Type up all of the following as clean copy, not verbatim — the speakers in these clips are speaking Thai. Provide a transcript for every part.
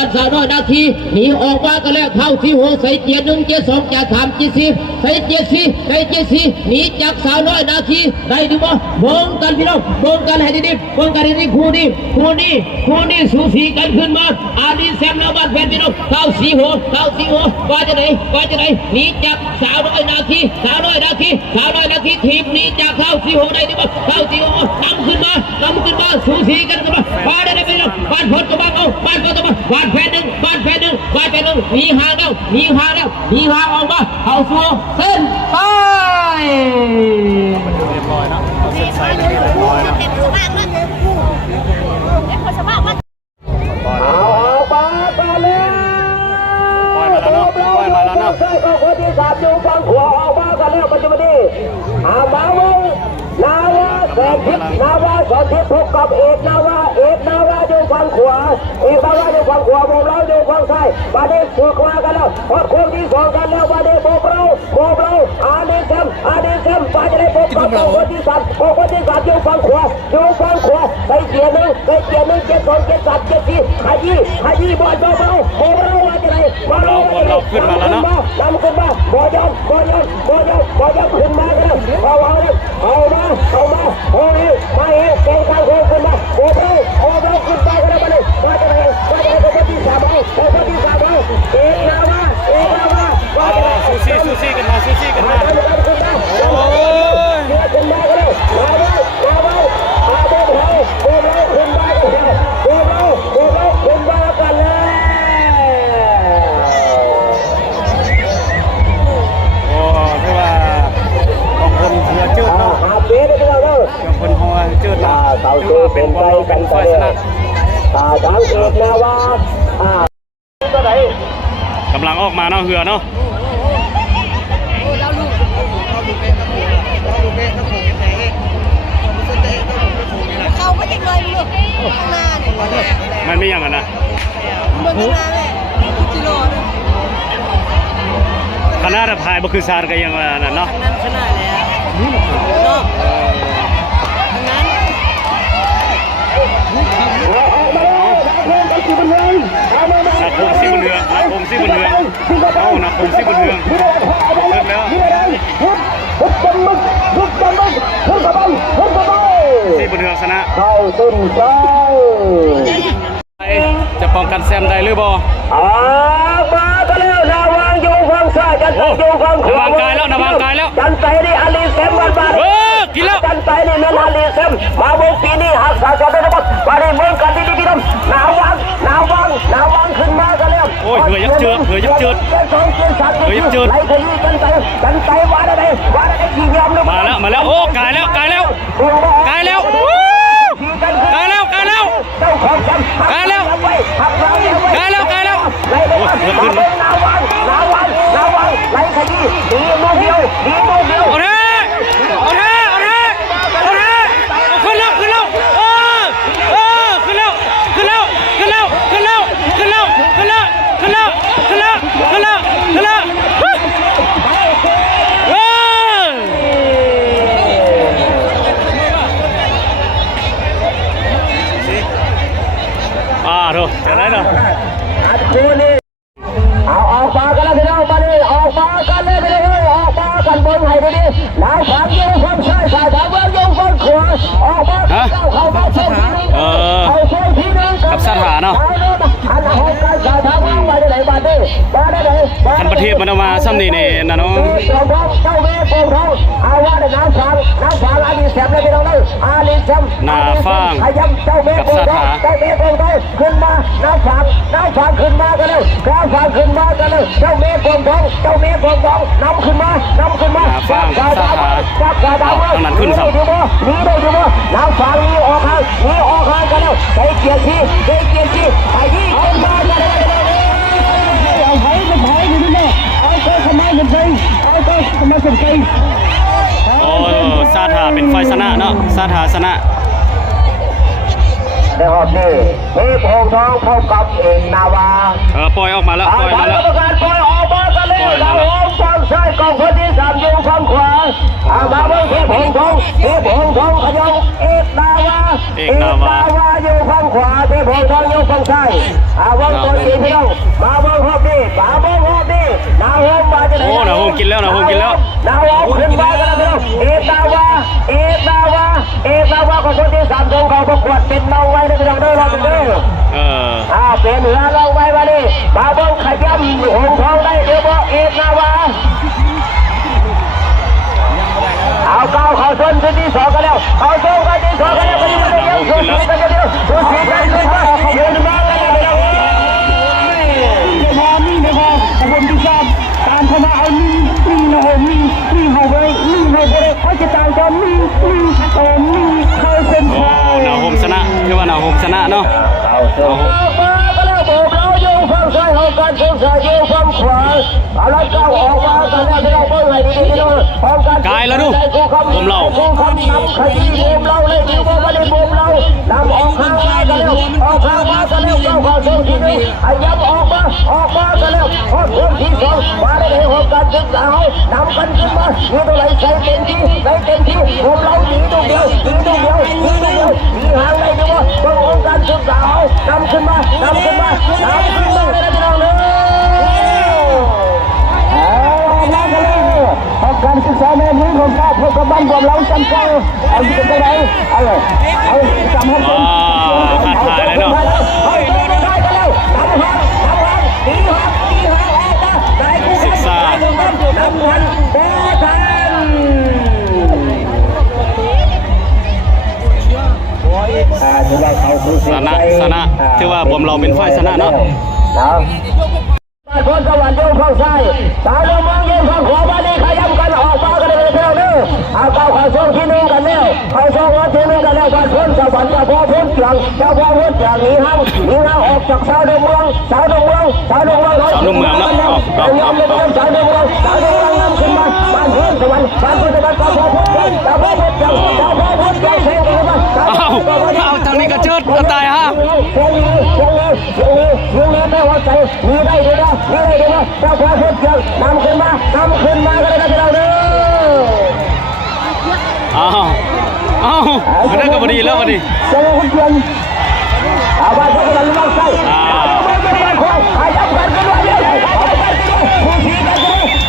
กันสาวน้อยนาทีหนีออกมากันแล้วเข้าที่หัวใส่เกียร์1เกียร์2จะ3เกียร์4ใส่เกียร์4ใส่เกียร์4หนีจากสาวน้อยนาทีได้ดูบ่เบิ่งกันพี่น้องเบิ่งกันให้ดีๆเบิ่งกันให้ดีคู่นี้สูสีกันขึ้นมาอาลีแซมแล้วบ้านแฟนพี่น้องเข้าสีหัวว่าจะไหนหนีจากสาวน้อยนาทีทีมนี้จากเข้าสีหัวได้ดูบ่เข้าสีหัวนำขึ้นมาสูสีกันขึ้นมาบ้านได้พี่น้องบ้านพดตัวบ้านเอาบ้านพดตัวบ้านแฟนหนึ่งหนีห่างออกมาเข้าสู่เส้นไปใช่ก็คนที่3อยู่ฝั่งขวาออกมากันแล้วปัจจุบันนี้มาเว้ยนาวาแสงทิพย์พบกับเอกนาวาอยู่ฝั่งขวาโมเราอยู่ฝั่งซ้ายมาเด็กถูกมากันแล้วพอดคนที่2กันแล้วมาเด็กโมเราอาเดซัมมาจะได้พบกับคนที่3อยู่ฝั่งขวาใส่เกียร์1เกียร์2เกียร์3เกียร์4ขยี้บอลโมเรามาจะได้ขึ้นมาแล้วเนาะนำขึ้นมาบอยอมขึ้นมากันแล้วเอามาโอ้ยมาเองเก่งข้างโค้งขึ้นมาโอ้เราขึ้นไปกันแล้วมาเลยมาจะไหนคนที่3เอาเอกนาวาสูซี่กันมาโอ้ยขึ้นมากันแล้วมาอาเดนเราขึ้นมากันแล้วขึ้นมากันแล้วคนหัวจืดนะถือว่าเป็นบอลเป็นไฟชนะกำลังออกมาเนาะเหือเนาะเขาก็จะเลยลูกข้างหน้าเนี่ยมันไม่อย่างนั้นนะเมืองข้างหน้าเลยกิโลนึงขนาดถ่ายบุคือซาร์ก็ยังนั่นเนาะนั่นขนาดแล้วเนาะนักพงศ์บนเรือเอานักพงศ์บนเรือเริ่มแล้วซีบนเรือชนะจะป้องกันแซมได้หรือบ่มาก็แล้วนาวางอยู่ฝั่งซ้ายจันอยู่ฝั่งขวาระวังกายแล้วจันไปนี่อาลีเซมมากินแล้วจันไปนี่เมนอาลีเซมมาบุกปีนี่หักษาจะได้หมดมาได้เมืองกันดีพี่น้องนาวางขึ้นมากันแล้วโอ้ยเหือยับเจือไหลขยี้จันไปว่าได้ยิงยอมเลยมาแล้วโอ้กายแล้วเจ้าของจำกายแล้วโอ้ยเหือขึ้นนาวางไหลขยี้ดีโมเดียวเอาเท่ขึ้นแล้วขึ้นแล้วโถ่จะได้เนาะเอาออกมากันแล้วพี่น้องมาดิออกมากันเลยพี่น้องออกมากันบนไหนไปดินายฝังโยงฝั่งซ้ายสายทางเมืองโยงฝั่งขวาออกมาเข้ามาเส้นที่หนึ่งกับสถานเนาะคันประเทศมันเอามาซ้ำนี่นะน้องเจ้าเมฆโป่งทองเอาว่าได้น้ำฟางอาลีแซมเลยพี่น้องเลยอาลีแซมนาฟางกับสถานขึ้นมาน้ำฟางขึ้นมากันแล้วเจ้าเมฆโป่งทองน้ำขึ้นมานาฟางกับสถานนั้นขึ้นซ้ำนี่ได้อยู่บ่น้ำฟางนี่ออกห่างกันแล้วใส่เกียร์ที่ไอ้ยี่ขึ้นมากันเลยเอาไผ่อยู่นี่แม่เอาไปทำไมกันไปโอ้ซาธาเป็นไฟชนะเนาะซาธาชนะ ในรอบนี้เอกโป่งทองพบกับเอกนาวาปล่อยออกมาแล้วปล่อยมากันเลยเราฝั่งซ้ายกองคนที่3อยู่ฝั่งขวามาเมื่อเทพโป่งทองขยงเอกนาวาอยู่ฝั่งขวาเทพโป่งทองอยู่ฝั่งซ้ายวังตัวอิน มาเบิ้งฮอบดิมาเบิ้งฮอบดินาโฮมมาจะไหน โอ้นาโฮมกินแล้วนาโฮมกินแล้ว นาโฮมขึ้นมากันแล้วเอกนาวาของคนที่3ของเขาประกวดเป็นเมาไว้ในพี่น้องเด้อเราเป็นเด้อเป็นเหนือเราไว้มาดิมาเบิ้งขย้ำหงทองได้เดี๋ยวบอกเอกนาวาเอาเก้าเขาชนที่2กันแล้วเขาชนกันที่2กันแล้วไปดูกันเดี๋ยวชนกันเดี๋ยวชนกันขึ้นมายืนมากันแล้วไม่พอแต่ผมที่ชอบตามเข้ามาเอามีนะผมมีเขาไปเขาจะตามจอมีเขาเส้น โอ้นาโฮมชนะคือว่านาโฮมชนะเนาะ เอาเส้นมาก็แล้วบอกเขาโยงฝั่งซ้ายเขาการโยงซ้ายโยงฝั่งขวาเอาแล้วก้าวออกมากันแล้วที่เราเบิ้งให้ดีๆเลยพร้อมกัน กายแล้วดูผมเรา คำนำขยี้มุมเราเลยนิ้วว่าไม่ได้มุมเรานำออกข้างมากันแล้วออกข้างมากันแล้วก้าวเข้าสู่ที่1ขยับออกมากันแล้วพอถึงที่2มาได้เลยพร้อมกันศึกษานำกันขึ้นมามีตัวไหนใส่เต็มที่มุมเราหนีตรงเดียวหนีห่างเลยดีว่าเบิ้งองค์การศึกษานำขึ้นมาได้พี่น้องเลยการศึกษาในนี้ของข้าพวกกับบ้านของเราจำใจเอาอยู่ตรงไหนเอาจำให้ผม ขาดถ่ายเลยเนาะ ศึกษา น้ำมันโบทันชนะถือว่าผมเราเป็นฝ่ายชนะเนาะ บ้านคนสวรรค์โยงข้างซ้ายสาวลงมองโยงข้างขวาบ้านนี้ขยับกันออกมากันเลยเท่านี้เอาเก้าเข้าช่วงที่1กันแล้วเข้าช่วงวันที่1กันแล้วบ้านคนสวรรค์เจ้าพ่อพ้นเสียงหนีห้างออกจากสาวดงเมืองสาวดงเมืองสาวดงเมืองเนาะสาวดงเมืองนำขึ้นมาบ้านคนสวรรค์เจ้าพ่อพ้นเสียงเสียงกันมา เอาทางนี้ก็เชิดก็ตายฮะ ยังไม่หัวใจมีได้ดีนะเจ้าพ่อพ้นเสียงนำขึ้นมากันเลยนะพี่เราเด้อมันได้กับพอดีแล้วพอดี เจ้าพ่อพ้นเสียงเอาบ้านเจ้ากันลงใส่ขยับกันกันด้วยผู้ชี้กันเลยเ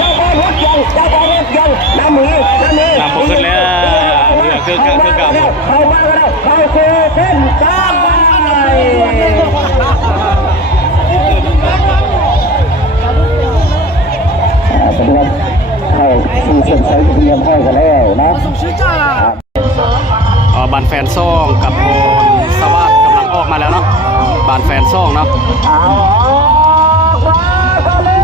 จ้าพ่อพ้นเสียงน้ำผมขึ้นแล้วคือกับ เข้ามากันเลยเข้าสู่เส้นกลางไปเข้าสู่เส้นชัยเทียมห้อยกันแล้วนะบานแฟนซ่องกับโอนสวัสดิ์กำลังออกมาแล้วเนาะบานแฟนซ่องเนาะเอากันเลย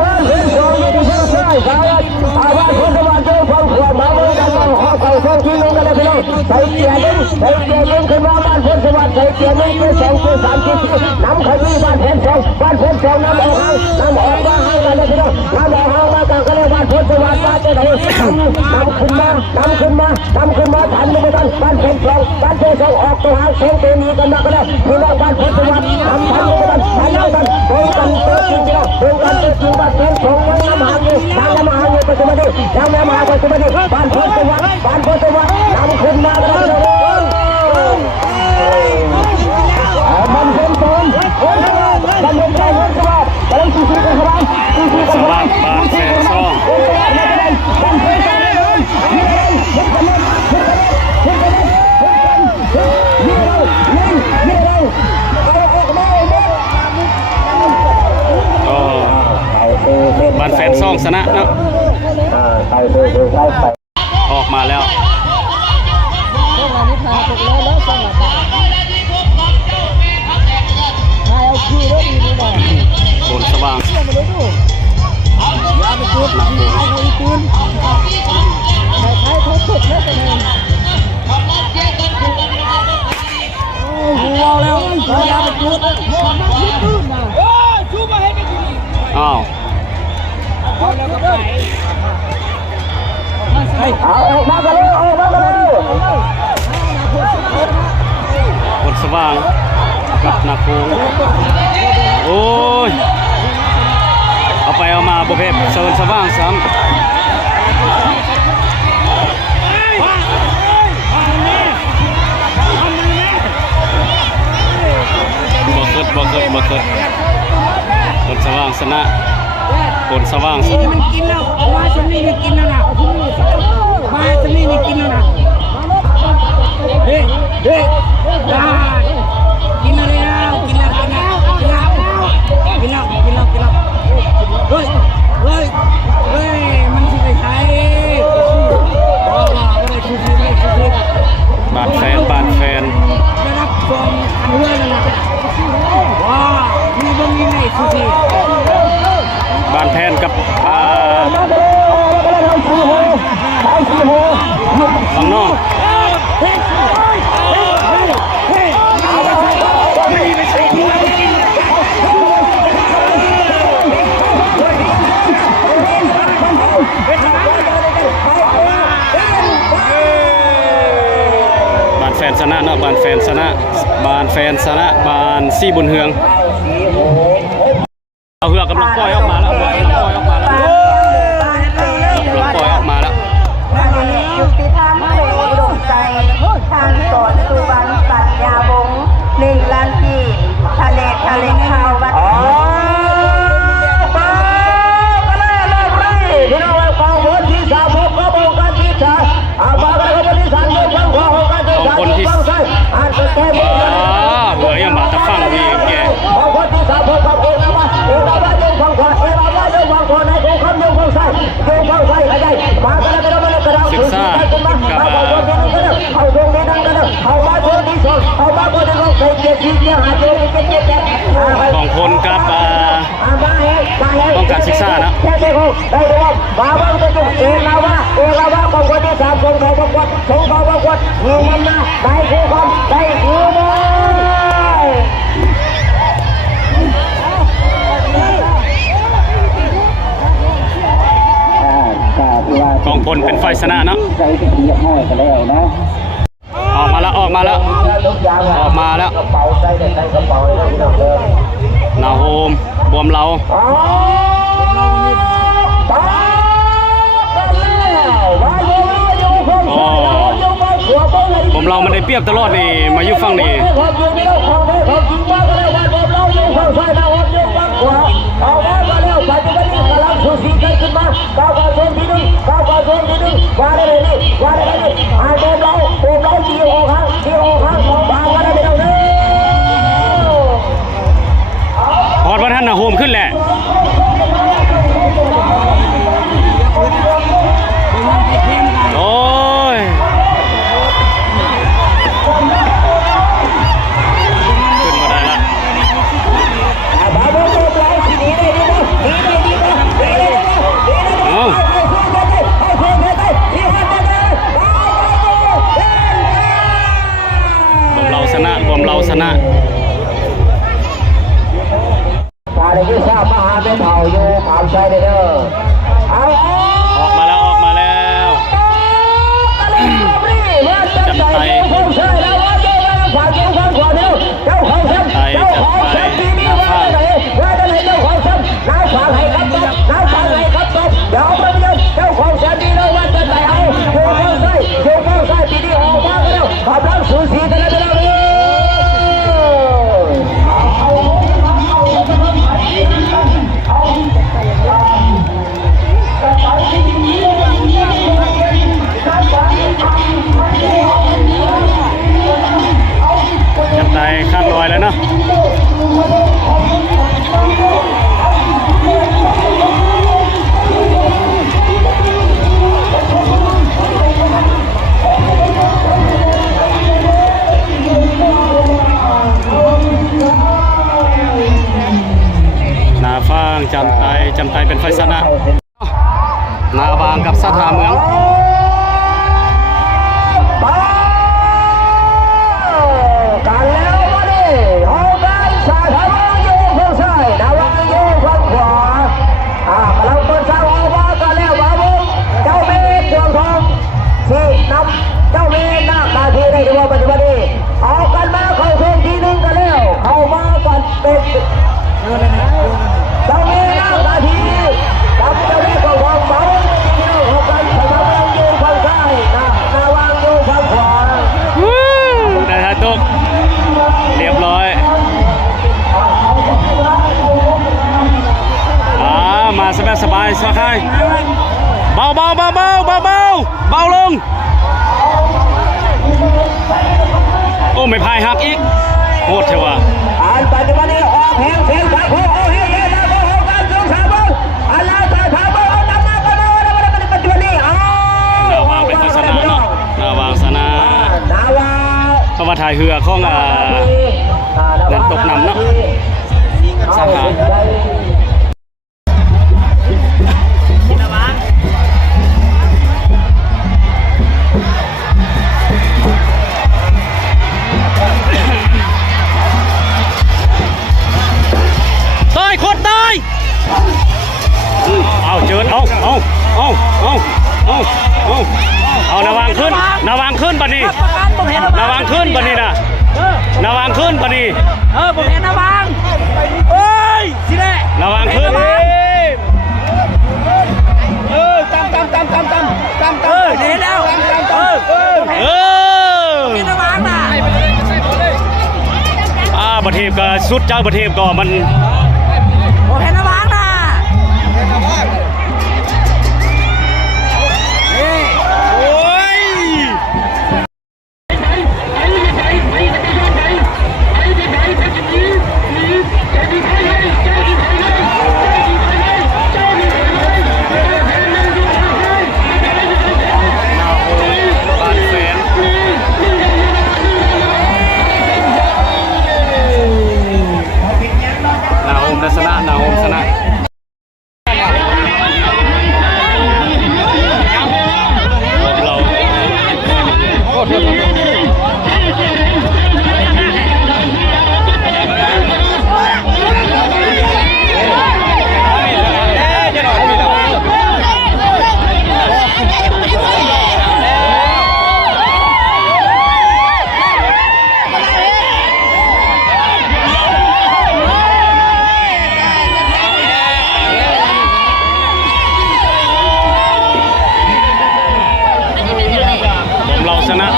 วันที่2อยู่ที่ซ้ายซ้ายอาบ้านคนสวัสดิ์เจ้าฟังขวามาเมื่อกันมาเข้าช่วงที่1กันแล้วพี่น้องใส่เกียร์นึงขึ้นมาบ้านคนสวัสดิ์ใส่เกียร์1เกียร์2เกียร์3เกียร์4น้ำขยี้บ้านแผ่น2น้ำออกมาให้กันเลยพี่น้องน้ำออกมากันก็เลยบ้านคนสวัสดิ์บ้านเจ้าไหนน้ำขึ้นมาทันไม่ทันบ้านแผ่น2ออกตัวหางเสียงตัวนี้กันมาก็ได้พี่น้องบ้านคนสวัสดิ์น้ำทันไม่ทันโดนกันเติร์ดจริงบ้านแผ่น2ยังน้ำหางอยู่ปัจจุบันนี้ยังน้ำหางปัจจุบันนี้บ้านคนสวัสดิ์น้ำขึ้นมาก็ได้มันเป็นตนมันเป็นใจคนสวัสดิ์กำลังสู้กันครับสวัสดิ์บานแฟนซ่องบานแฟนซ่องชนะเนาะออกมาแล้วบนสว่างอ้าวออกมากันเลยบนสว่างกับนาโคงโอ้ยเอาไปเอามาบุเพบเซิร์นสว่างซ้ำ บ่เกิดคนสว่างชนะคนสว่าง มันกินแล้วมาสนี่นี่กินแล้วนะมาสนี่นี่กินแล้วนะเฮ้ได้กินแล้วเฮ้ยมันสิไปใช้ว้าวได้ชูชี บาดแฟน ได้รับกองอันเรื่องนะว้าวมีบ่มีไหนชูชี บานแพนกับข้างนอกบานแฟนชนะเนาะบานแฟนชนะบานซี่บุญเฮืองเอาเหือกกำลังปล่อยออกมาแล้วกำลังปล่อยออกมาแล้ว ยุติธรรมเป็นอุดมใจทางสอนสุวรรณสัญญาวงศ์1 ล้านที่ทะเลข่าววัด พี่น้องกองพลที่สามกก็บอกกันที่สามมากันก็ที่สามยกฟังขวาของกันที่สามฟังซ้ายอาจจะแก้มือ เหลือยังมาตะฟังดีแก กองพลที่สามพบกับเอราวัณยกฟังขวาเอราวัณยกฟังขวาในโค้งคำยกฟังซ้ายขยายมากันก็มากันเอาสุดท้ายกันมาเอาตรงนี้กันเอาตรงนี้กันเอามาตรงนี้สองเอามาตรงนี้ใส่เจ็ดที่หาเจ็ดกองพลกับต้องการศึกษานะ แค่เด็กได้ดูว่าบ้าบ้าจะจุดเอราวัณกองพลที่สามส่งเขาประกวดงูมันนะได้คู่ความได้คู่มวยกองพลเป็นฝ่ายชนะเนาะออกมาแล้วนาโฮมบวมเราผมเรามันได้เปรียบตลอดนี่มาอยู่ฝั่งนี้พอดว่าท่านนาโฮมขึ้นแหละโอ้ยขึ้นมาได้ละรวมเราชนะตาได้ยินทราบมหาเป็นเผ่าอยู่เผ่าใจเด้อออกมาแล้วจำไตเดี๋ยวไปเดี๋ยวเจ้าของแสนดีแล้วว่าจะไหนเอาโยกเข้าใส่ปีนี้ออกมาแล้วขับรถสูสีกันแล้วจำไตข้ามลอยแล้วเนาะนาฟางจำไตเป็นไฟชนะนาวางกับสถาเมืองกันแล้วมาดิเอากันสาธารณโยกเข้าใส่นาวางโยกข้างขวากำลังเปิดสร้างออกมากันแล้วมาบุกเจ้าเมฆดวงทองที่นำเจ้าเมฆนาคาทีได้ที่ว่าปัจจุบันนี้เอากันมาเข้าเส้นที่หนึ่งกันแล้วเข้ามาก่อนเป็นเจ้าเมฆนาคาทีกับเจ้าเมฆของมาบุกที่เราเข้ากัน สกายเบาลงโอ้ไม่พายหักอีกโหดเถอะวะ อันปัจจุบันนี้ออกแหงเสียงสายโอ้เฮ้ยนะโอ้โหการสูงสามอันลาสายถามว่าดำน้ำกันนะปัจจุบันนี้นาวางเป็นทัศนะเนาะนาวางสนะเพราะว่าถ่ายเหือของนั่นตกน้ำเนาะสาขาได้โคตรได้เอาเจิดเอานาวางขึ้นบัดนี้นาวางขึ้นบัดนี้นะนาวางขึ้นบัดนี้ผมเห็นนาวางเอ้ยสิแน่ นาวางขึ้นตามเห็นแล้วเห็นนาวางน่ะประเทศก็สุดเจ้าประเทศก็มันผมเห็นนาวางน่ะโอ้ยนาโฮมชนะเราโอ้โห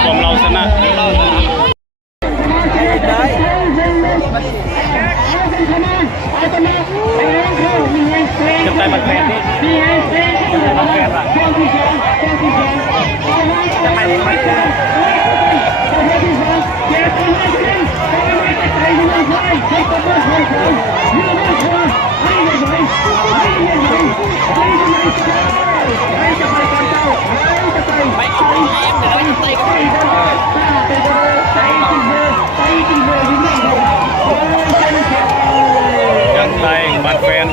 ผมเราชนะจะไปบัตรแฟนนี่บัตรแฟนป่ะจะไปบัตรแฟนยังไงบัตรแฟน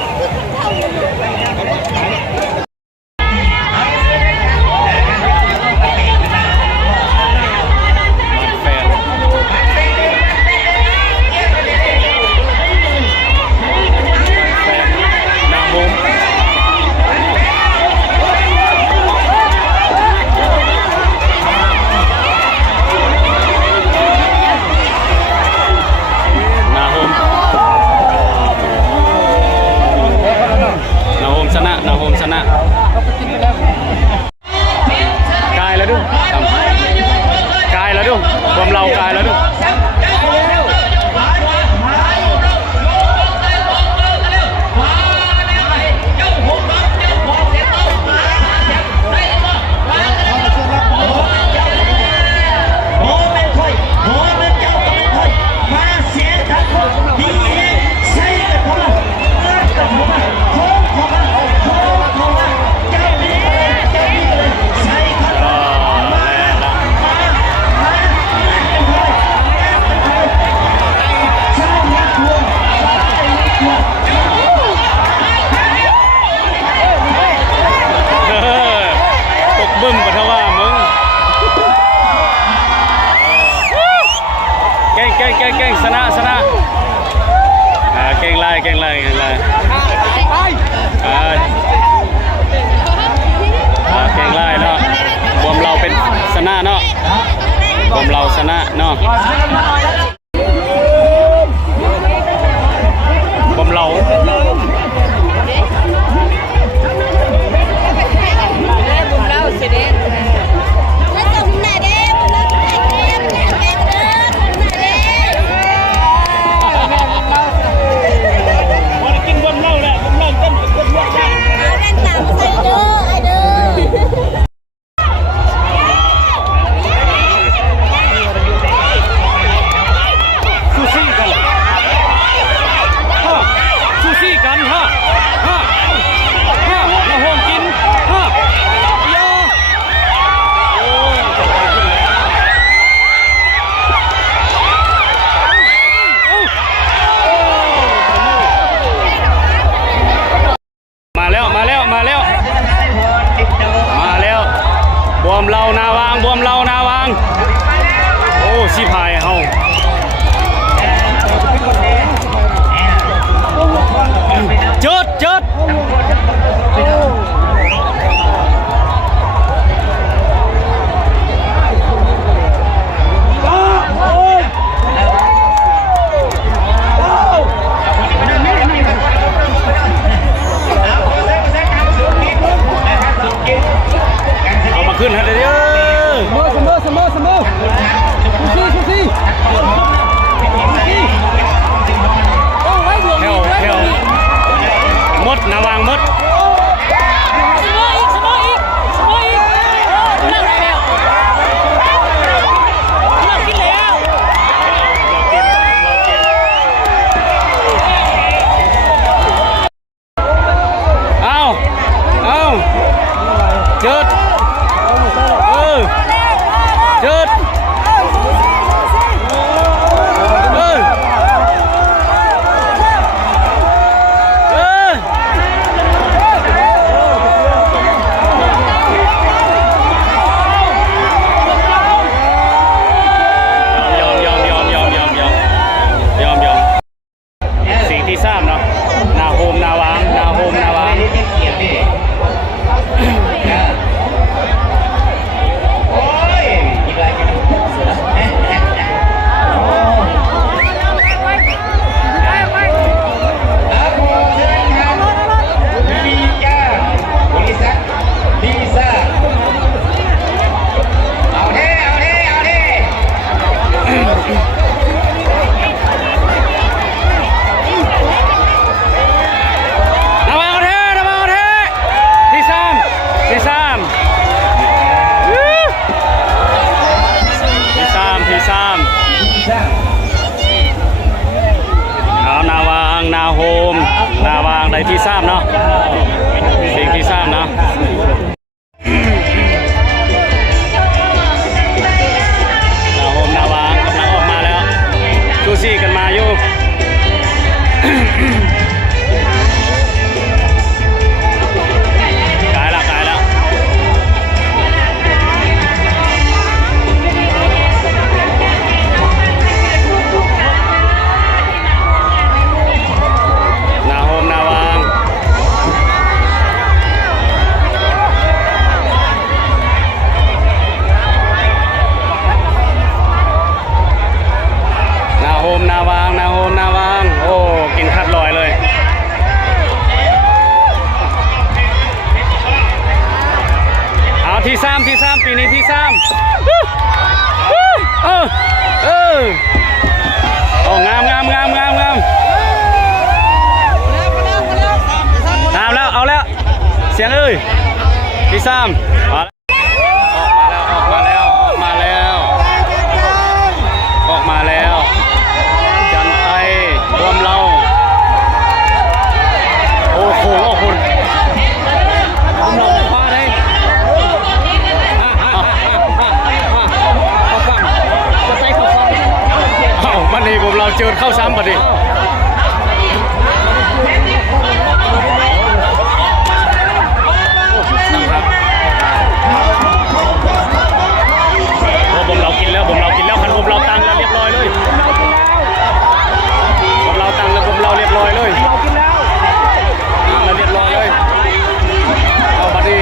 นาโฮมชนะกายแล้วดูความเรากายแล้วดูบึ้มปะทว่ามึงเก่งชนะเก่งไล่เก่งไล่เนาะรวมเราเป็นชนะเนาะรวมเราชนะเนาะรวมเรา จุดจุดสิ่งที่ทราบเนาะนาโฮมนาวางนาโฮมนาวาง ระวังเทระวังเทที่สามที่สามที่สามที่สามเอานาวางนาโฮมนาวางได้ที่สามเนาะสิ่งที่สามเนาะนาโฮมนาวางกำลังออกมาแล้วซูซี่กันมาอยู่ กายแล้วนาโฮมนาวางนาโฮมนาวางนาโฮมนาวางโอ้กินคัดลอยเลยเอาที่สามปีนี้ที่สามโอ้งามแล้วเอาแล้วเสียงเอ้ยที่สามออกมาแล้วจันไทยรวมเราโอ้โหคุณรวมเราคว้าได้มันนี่ผมเราเจอเข้าซ้ำพอดีผมเรากินแล้วคันผมเราตังแล้วเรียบร้อยเลยผมเราตังแล้วผมเราเรียบร้อยเลยเรียบร้อยเลยเอาพอดี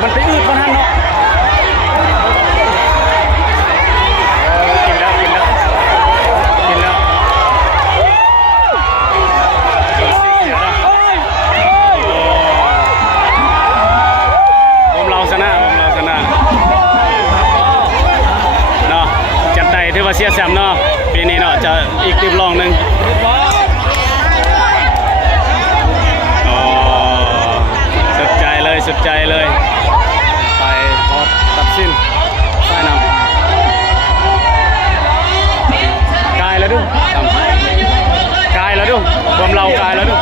มันไปอืดมันหันเนาะกินแล้วผมเราชนะเนาะจัดไต่ถือว่าเสียแซมเนาะปีนี้เนาะจะอีกรองหนึ่งสุดใจเลยไปทอดตัดสิ้นใต้น้ำกายแล้วดูผมเรากายแล้วดู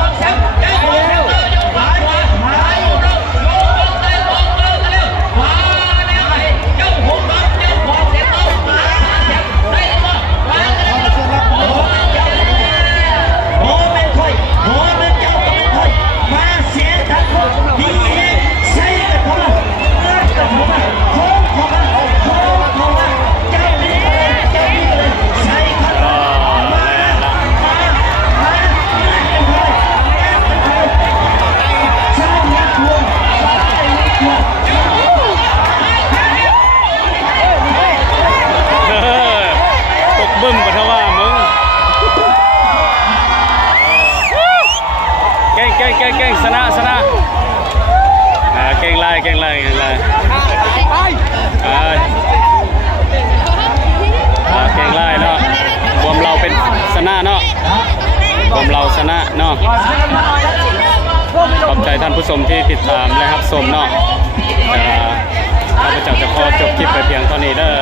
บึ้มปะทว่ามึงเก่งชนะเก่งไล่เก่งไล่เนาะรวมเราเป็นชนะเนาะขอบใจท่านผู้ชมที่ติดตามและรับชมเนาะข้าพเจ้าจะขอจบคลิปไปเพียงเท่านี้เด้อ